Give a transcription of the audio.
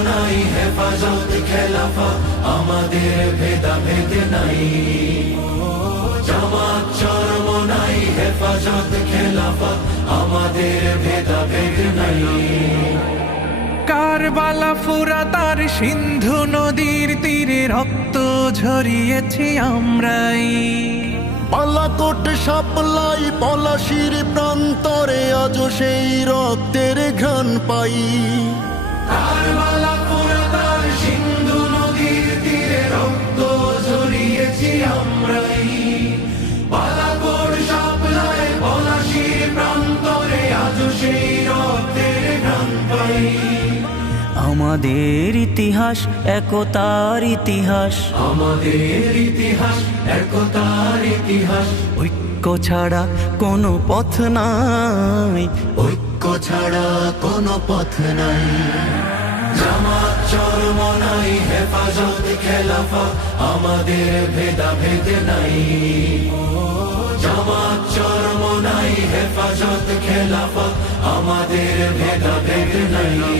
চরমনাই হেফাজত খেলাফা আমাদের নাই। জামাত চরমনাই হেফাজত খেলাফা আমাদের নাই। কারবালা সিন্ধু নদীর তীরে রক্ত ঝরিয়েছি আমরাই। পালাকোট সাপলাই পলাশির প্রান্তরে আজ সেই রক্তের ঘ্রাণ পাই। কারবালা পুরাতার সিন্ধু নদীর তীরে রক্ত ঝরিয়েছি আমরাই। বালাকোট সাপলায় পলাশির প্রান্তরে আজ সেই রক্তের গান পাই। আমাদের ইতিহাস একতার ইতিহাস। আমাদের ইতিহাস একতার ইতিহাস। ঐক্য ছাড়া কোনো পথ নাই। ঐক্য ছাড়া কোনো পথ নাই। জামাত চরমনাই হেফাজত খেলাফা, আমাদের ভেদাভেদ নাই। জামাত চরমনাই হেফাজত খেলাফা, আমাদের ভেদাভেদ নাই।